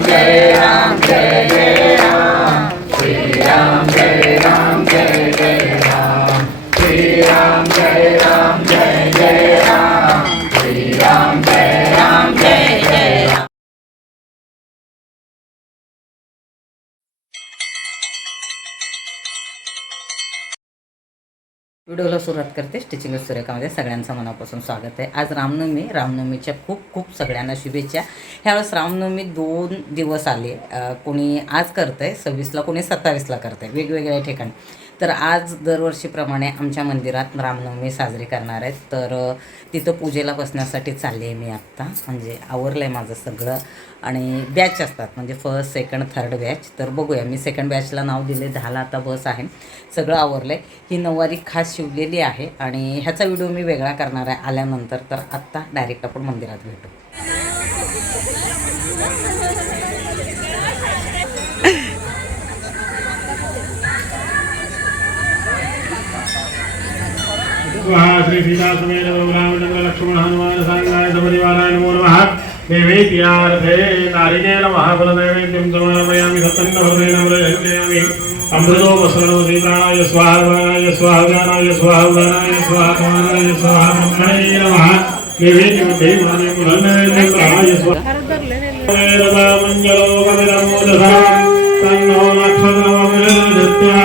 जय राम जय जय राम श्री राम जय राम जय जय राम श्री राम जय राम जय जय राम श्री राम जय राम जय जय राम. व्हिडिओला सुरुवात करते. स्टिचिंग सुरेखामध्ये सगळ्यांचं मनापासून स्वागत आहे. आज रामनवमीच्या खूप खूप सगळ्यांना शुभेच्छा. ह्यावेळेस रामनवमी 2 दिवस आले. कोणी आज करतं आहे 26ला, कोणी 27ला करतं आहे, वेगवेगळ्या ठिकाणी. तर आज दरवर्षीप्रमाणे आमच्या मंदिरात रामनवमी साजरी करणार आहेत. तर तिथं पूजेला बसण्यासाठी चालले आहे मी आत्ता. म्हणजे आवरलं आहे माझं सगळं. आणि बॅच असतात, म्हणजे फर्स्ट सेकंड थर्ड बॅच. तर बघूया, मी सेकंड बॅचला नाव दिले. 10ला आता बस आहे. सगळं आवरलं आहे. ही नऊवारी खास शिवलेली आहे आणि ह्याचा व्हिडिओ मी वेगळा करणार आहे आल्यानंतर. तर आत्ता डायरेक्ट आपण मंदिरात भेटू. श्री सीता समेत रामचंद्र लक्ष्मण हनुमान सांगाय सपरिवाराय नमो नमः. नैवेद्यार्थे नारिकेल महाफलनैवेद्यं समर्पयामि. सत्तन्नभृतेन व्रजयामि. अमृतोपसरणोऽसि प्राणाय स्वाहा प्राणाय स्वाहा व्यानाय स्वाहा उदानाय स्वाहा समानाय स्वाहा ब्रह्मणे नमः. नैवेद्यं माने पुनर्नैवेद्यं प्राणाय स्वाहा. मङ्गलो कविरमोदसा तन्नो नक्षत्रमविरजत्या.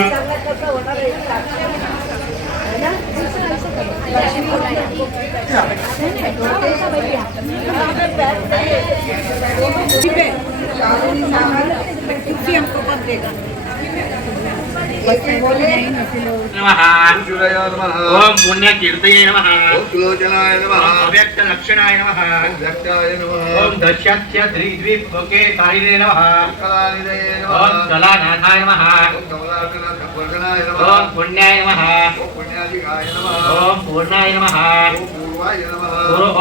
ओम पुण्य कीर्तये नमः. ओम सुलोचनाय नमः. अव्यक्त लक्षणाय नमः. व्यक्ताय नमः. ओम दशाख्य द्विद्वीप ओके कारिणे नमः. कलानिधये नमः. ओम कलानाथाय नमः. ओम कमलानाथ वर्धनाय नमः. ओम पुण्याय नमः. ओम पुण्याधिकाय नमः. ओम पूर्णाय नमः. ओम पूर्वाय नमः.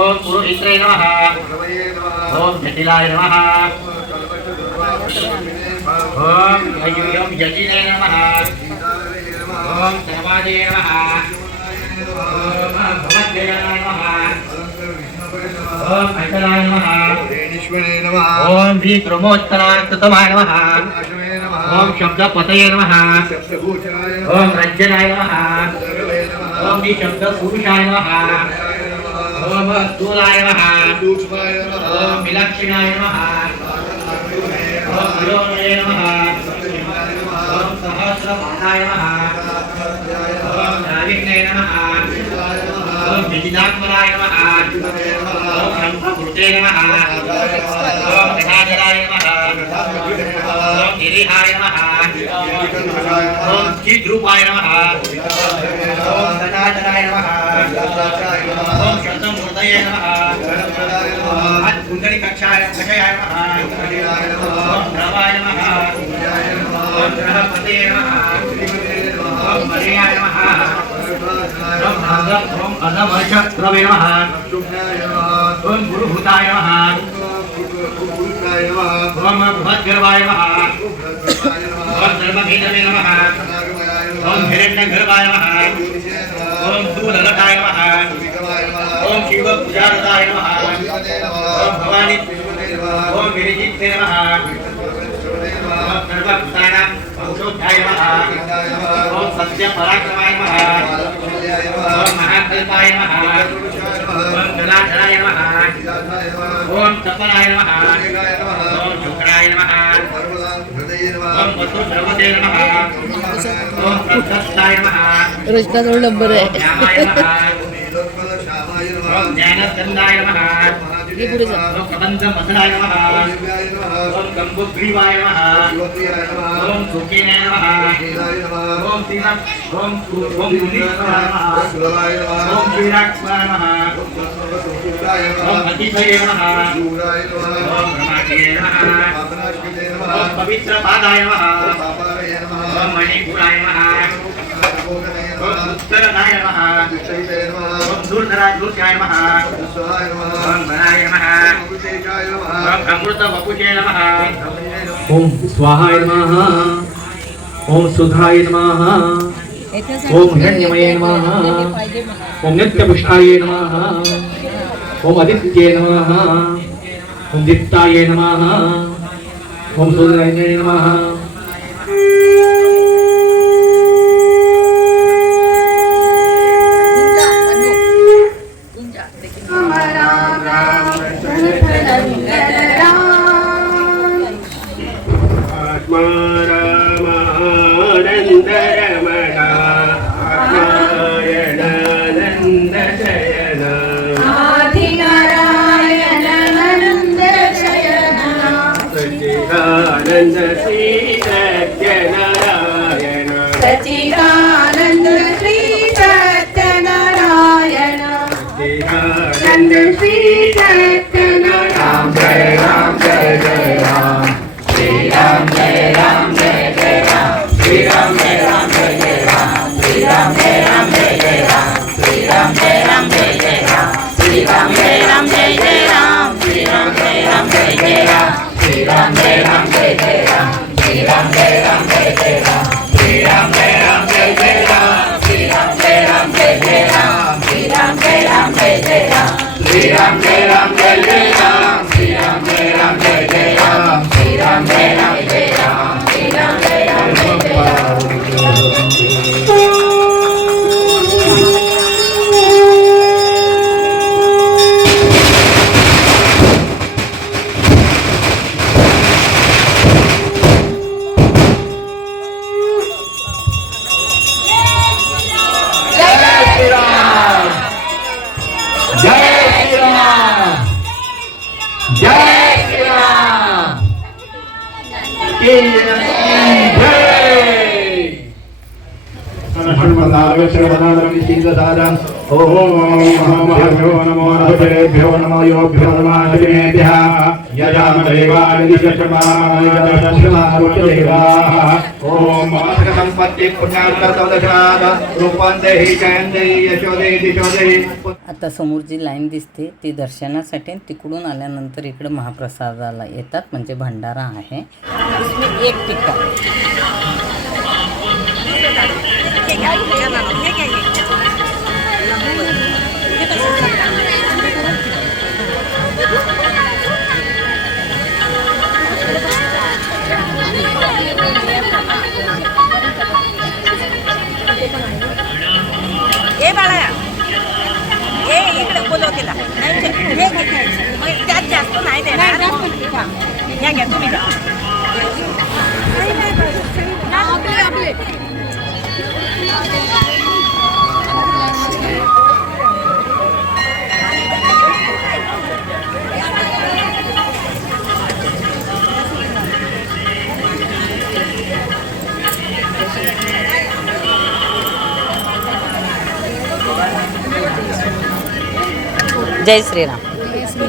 ओम पुरोहित्रे नमः. ओम रवये नमः. ओम जटिलाय नमः. ओम अयुयम यजिने नमः. ओम सर्वादे नमः. ओम भगवद्गणाय नमः. ओम अचलाय नमः. ईश्वरे नमः. ओम वी क्रमोत्तरार्थतमाय नमः. ओम शब्दपतये नमः. ओम रज्जनाय नमः. ओम वी शब्दपुरुषाय नमः. ओम स्थूलाय नमः. ओम विलक्षणाय नमः. ओम विलोमये नमः. ओम सहस्रपादाय नमः. ओम नाविन्ये नमः. ओम विजितात्मनाय नमः. ओम ब्रह्मभूते नमः. ओम गणाधराय नमः. ओम गिरिहाय नमः. ओम चिद्रूपाय नमः. ओम गणाधराय नमः. ओम शतमूर्तये नमः. कुंडली कक्षाय कषयाय नमः. ओम भ्रवाय नमः. ओम ग्रहपतये नमः. ओम मर्याय नमः. ओम अधमर्षत्रवे नमः. ओम गुरुभूताय नमः. ओम भद्गर्भाय नमः. ओम धर्मभेदवे नमः. ओम हिरण्यगर्भाय नमः. ओम दूललटाय नमः. ओम शिवपूजारताय नमः. ओम भवानी. ओम विरजिते नमः. ओम सर्वभूतानां औषधाय नमः. ओम सत्यपराक्रमाय नमः. ओम महाकल्पाय नमः. ओम जलाधराय नमः. ओम तपलाय नमः. ओम शुक्राय नमः. ओम वसुधर्मते नमः. ओम प्रशस्ताय नमः. रचना थोड़ा नंबर है. ओम ज्ञानस्कंदाय नमः. ये पुढे जा. ओम प्रबंधमसनाय नमः. ओम गंगोग्रीवाय नमः. ओम सुखिने नमः. ओम श्रीराम. ओम मुनीश्वराय नमः. ओम श्रीराक्षाय नमः. ओम अतिशये नमः. ओम ब्रह्माण्डे नमः. ओम पवित्रपादाय नमः. ओम मणिपुराय नमः. ओम उत्तरदाय नमः. ओम दूरधराय नमः. ओम वराय नमः. ओम अमृतवपुषे नमः. ओम स्वाहाय नमः. ओम सुधाय नमः. ओम हिरण्यमये नमः. ओम नित्यपुष्टाय नमः. ओम आदित्ये नमः. ओम दीप्ताय नमः. ओम सूर्याय नमः आत्मा रामानंद रमणा आत्मायणानंद शयना सच्चिदानंद श्री सत्यनारायण सच्चिदानंद श्री सत्यनारायण सच्चिदानंद श्री सत्यनारायण जय राम जय जय राम श्री राम जय राम जय जय राम श्री राम जय राम जय जय राम श्री राम जय राम जय जय राम श्री राम जय राम जय जय राम श्री राम जय राम जय जय राम श्री राम जय राम जय जय राम श्री राम जय राम जय जय राम श्री राम जय राम जय जय राम श्री राम जय राम जय जय राम श्री राम जय राम जय जय राम श्री राम जय राम जय जय राम श्री राम जय राम जय जय राम श्री राम जय राम जय जय राम श्री राम जय राम जय राम श्री राम जय राम जय जय महाभ्यो नमो योभ्यो नमः देव्यः ओम संपत्ति पुण्यार्थ रूपां देहि जयं देहि यशो देहि दिशो देहि आता समोर जी लाईन दिसते ती दर्शनासाठी आणि तिकडून आल्यानंतर इकडे महाप्रसादाला येतात म्हणजे भंडारा आहे इसमें एक टिक्का ए बाळा ए इकडे बोलव तिला नाही हे घ्यायचं मग त्यात जास्त नाही देणार या घ्या तुम्ही घ्या जय श्रीराम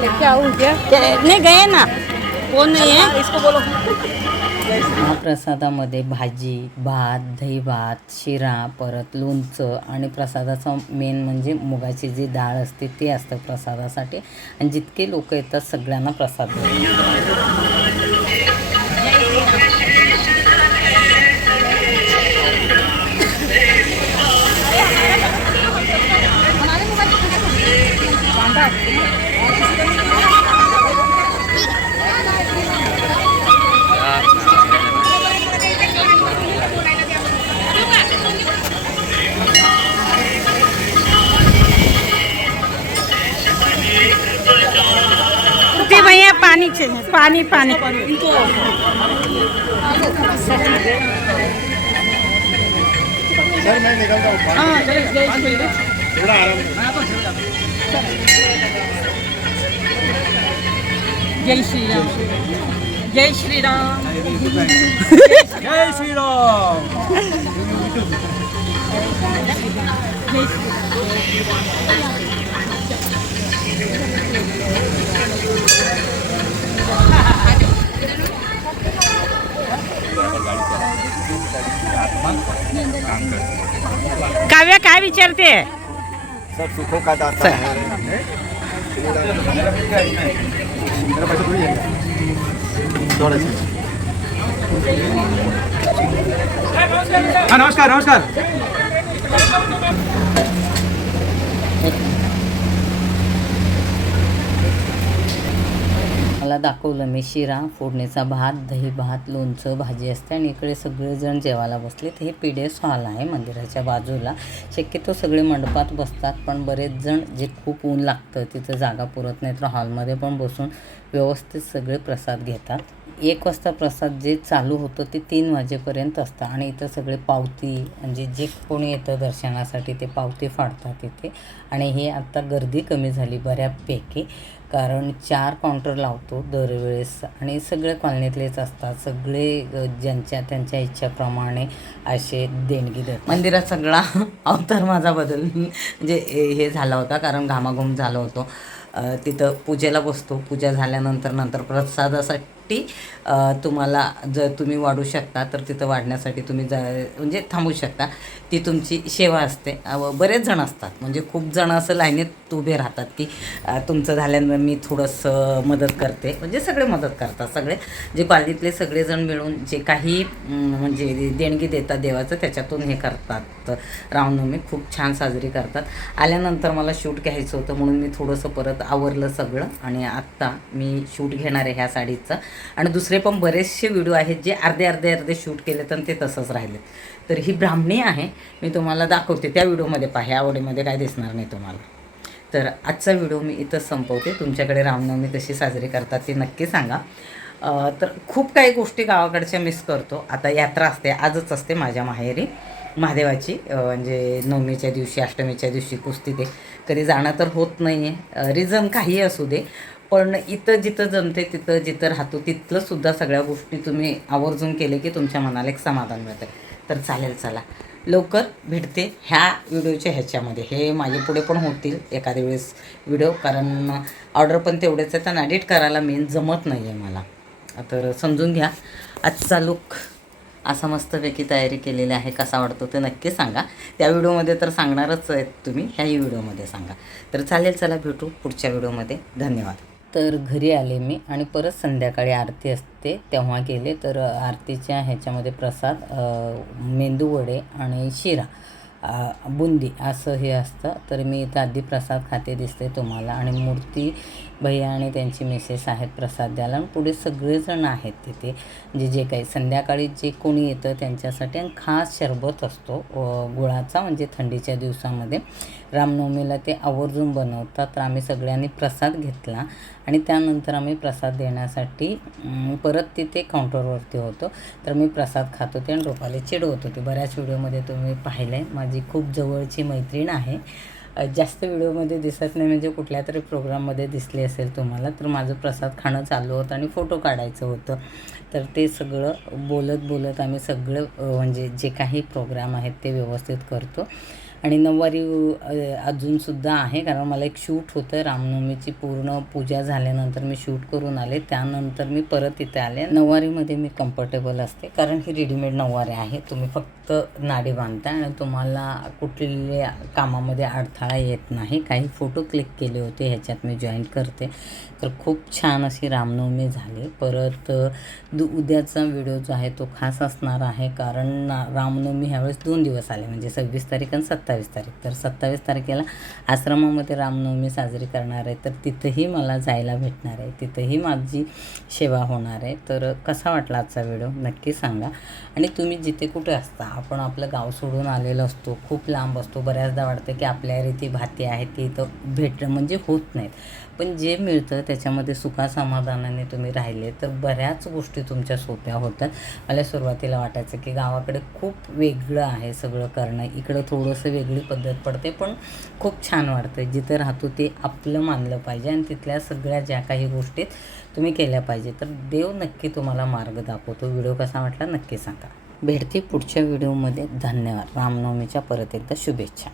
क्या हो गया? नहीं गए ना कोण नाही आहे इसको बोलो महाप्रसादामध्ये भाजी भात दही भात शिरा परत लोणचं आणि प्रसादाचं मेन म्हणजे मुगाची जी डाळ असते ते असतं प्रसादासाठी आणि जितके लोक येतात सगळ्यांना प्रसाद ते भैया पानी पानी पानी सर मैं निकलता हूँ थोड़ा आराम जय श्री राम जय श्री राम जय श्री राम काव्या काय विचारते सब सुखों का दाता है नमस्कार नमस्कार तुम्हाला दाखवलं मी शिरा, फोडणीचा भात, दही भात, लोणचं, भाजी असते आणि इकडे सगळेजण जेवायला बसलेत. हे पीडीएस हॉल आहे मंदिराच्या बाजूला. शक्यतो सगळे मंडपात बसतात, पण बरेच जण जे खूप ऊन लागतं तिथं जागा पुरत नाही तर हॉलमध्ये पण बसून व्यवस्थित सगळे प्रसाद घेतात. 1 वाजता प्रसाद जे चालू होतं ते 3 वाजेपर्यंत असतं आणि इथं सगळे पावती म्हणजे जे कोणी येतं दर्शनासाठी ते पावती फाडतात इथे. आणि हे आता गर्दी कमी झाली बऱ्यापैकी, कारण 4 काउंटर लावतो दरवेळेस आणि सगळे कॉलनीतलेच असतात. सगळे ज्यांच्या त्यांच्या इच्छाप्रमाणे असे देणगी देतात. मंदिरात सगळा अवतार माझा बदल म्हणजे हे झाला होता, कारण घामाघूम झालं होतं. तिथं पूजेला बसतो. पूजा झाल्यानंतर प्रसादासाठी तुम्हाला जर तुम्ही वाढू शकता तर तिथं वाढण्यासाठी तुम्ही म्हणजे थांबू शकता. ती तुमची सेवा असते. बरेच जण असतात, म्हणजे खूप जण असं लाईनीत उभे राहतात की तुमचं झाल्यानंतर मी थोडंसं मदत करते. म्हणजे सगळे मदत करतात. सगळे जे कॉलनीतले सगळेजण मिळून जे काही म्हणजे देणगी देतात देवाचं त्याच्यातून हे करतात. रामनवमी खूप छान साजरी करतात. आल्यानंतर मला शूट घ्यायचं होतं म्हणून मी थोडंसं परत आवरलं सगळं आणि आत्ता मी शूट घेणार आहे ह्या साडीचं. आणि दुसरे पण बरेचसे व्हिडिओ आहेत जे अर्धे शूट केले तर ते तसंच राहिले. तर ही ब्राह्मणी आहे, मी तुम्हाला दाखवते त्या व्हिडिओमध्ये ह्या आवडीमध्ये काय दिसणार नाही तुम्हाला. तर आजचा व्हिडिओ मी इथंच संपवते. तुमच्याकडे रामनवमी कशी साजरी करतात ते नक्की सांगा. तर खूप काही गोष्टी गावाकडच्या मिस करतो. आता यात्रा असते, आजच असते माझ्या माहेरी महादेवाची, म्हणजे नवमीच्या दिवशी अष्टमीच्या दिवशी कुस्ती. ते कधी जाणं तर होत नाही आहे, रिझन काही असू दे, पण इथं जिथं जमते तिथं जिथं राहतो तिथलंसुद्धा सगळ्या गोष्टी तुम्ही आवर्जून केले की तुमच्या मनाला एक समाधान मिळतं. तर चालेल, चला लवकर भेटते ह्या व्हिडिओच्या ह्याच्यामध्ये. हे माझे पुढे पण होतील एखाद्या वेळेस व्हिडिओ, कारण ऑर्डर पण तेवढेच आहे, त्यांना एडिट करायला मेन जमत नाही आहे मला. तर समजून घ्या. आजचा लुक असा मस्तपैकी तयारी केलेली आहे, कसा वाटतो ते नक्की सांगा. त्या व्हिडिओमध्ये तर सांगणारच आहेत तुम्ही, ह्याही व्हिडिओमध्ये सांगा. तर चालेल, चला भेटू पुढच्या व्हिडिओमध्ये. धन्यवाद. तर घरी आले मी आणि परत संध्याकाळी आरती असते तेव्हा गेले. तर आरतीच्या ह्याच्यामध्ये प्रसाद मेंदू वडे आणि शिरा बुंदी असं हे असतं. तर मी इथं आधी प्रसाद खाते दिसते तुम्हाला आणि मूर्ती भैया आणि त्यांची मिसेस आहेत प्रसाद द्यायला आणि पुढे सगळेजण आहेत तिथे. जे काही संध्याकाळी जे कोणी येतं त्यांच्यासाठी आणि खास शरबत असतो गुळाचा, म्हणजे थंडीच्या दिवसामध्ये रामनवमीला ते आवर्जून बनवतात. तर आम्ही सगळ्यांनी प्रसाद घेतला आणि त्यानंतर आम्ही प्रसाद देण्यासाठी परत तिथे काउंटरवरती होतो. तर मी प्रसाद खात होते आणि रुपाली चिडवत होती. बऱ्याच व्हिडिओमध्ये तुम्ही पाहिलं आहे, माझी खूप जवळची मैत्रीण आहे. जास्त व्हिडिओमध्ये दिसत नाही, म्हणजे कुठल्या तरी प्रोग्राममध्ये दिसली असेल तुम्हाला. तर माझं प्रसाद खाणं चालू होतं आणि फोटो काढायचं होतं. तर ते सगळं बोलत आम्ही सगळं म्हणजे जे काही प्रोग्राम आहेत ते व्यवस्थित करतो. आणि नऊवारी अजूनसुद्धा आहे, कारण मला एक शूट होतं रामनवमीची. पूर्ण पूजा झाल्यानंतर मी शूट करून आले, त्यानंतर मी परत इथे आले. नऊवारीमध्ये मी कम्फर्टेबल असते, कारण ही रेडीमेड नऊवारी आहे. तुम्ही फक्त नाडी बांधता आणि तुम्हाला कुठल्या कामामध्ये अडथळा येत नाही. काही फोटो क्लिक केले होते, ह्याच्यात मी जॉईन करते. तर खूप छान अशी रामनवमी झाली. परत उद्याचा व्हिडिओ जो आहे तो खास असणार आहे, कारण रामनवमी ह्यावेळेस 2 दिवस आले, म्हणजे 26 तारीख आणि 27 तारीख. तर 27 तारखेला आश्रमामध्ये रामनवमी साजरी करणार आहे, तर तिथंही मला जायला भेटणार आहे, तिथंही माझी सेवा होणार आहे. तर कसा वाटला आजचा व्हिडिओ नक्की सांगा. आणि तुम्ही जिथे कुठे असता, आपण आपलं गाव सोडून आलेलो असतो, खूप लांब असतो. बऱ्याचदा वाटतं की आपल्या रीती भाती आहेत ती इथं म्हणजे होत नाहीत, पण जे मिळतं त्याच्यामध्ये सुखासमाधानाने तुम्ही राहिले तर बऱ्याच गोष्टी तुमच्या सोप्या होतात. मला सुरुवातीला वाटायचं की गावाकडे खूप वेगळं आहे सगळं करणं, इकडं थोडंसं वेगळी पद्धत पडते, पण खूप छान वाटतं. जिथं राहतो ते आपलं मानलं पाहिजे आणि तिथल्या सगळ्या ज्या काही गोष्टीत तुम्ही केल्या पाहिजे. तर देव नक्की तुम्हाला मार्ग दाखवतो. व्हिडिओ कसा वाटला नक्की सांगा. भेटते पुढच्या व्हिडिओमध्ये. धन्यवाद. रामनवमीच्या परत एकदा शुभेच्छा.